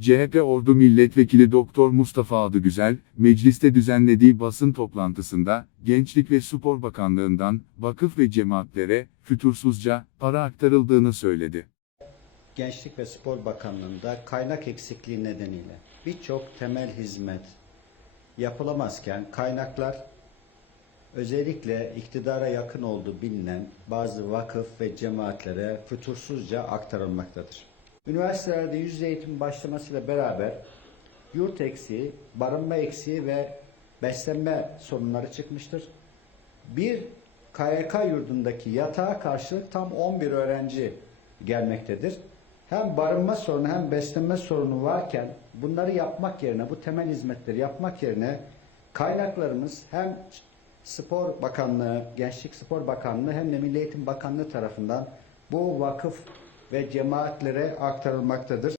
CHP Ordu Milletvekili Doktor Mustafa Adıgüzel, mecliste düzenlediği basın toplantısında, Gençlik ve Spor Bakanlığı'ndan, vakıf ve cemaatlere, fütursuzca, para aktarıldığını söyledi. Gençlik ve Spor Bakanlığı'nda kaynak eksikliği nedeniyle birçok temel hizmet yapılamazken kaynaklar özellikle iktidara yakın olduğu bilinen bazı vakıf ve cemaatlere fütursuzca aktarılmaktadır. Üniversitelerde yüz eğitim başlamasıyla beraber yurt eksiği, barınma eksiği ve beslenme sorunları çıkmıştır. Bir KYK yurdundaki yatağa karşı tam 11 öğrenci gelmektedir. Hem barınma sorunu hem beslenme sorunu varken bunları yapmak yerine, bu temel hizmetleri yapmak yerine kaynaklarımız hem Spor Bakanlığı, Gençlik Spor Bakanlığı hem de Milli Eğitim Bakanlığı tarafından bu vakıf ve cemaatlere aktarılmaktadır.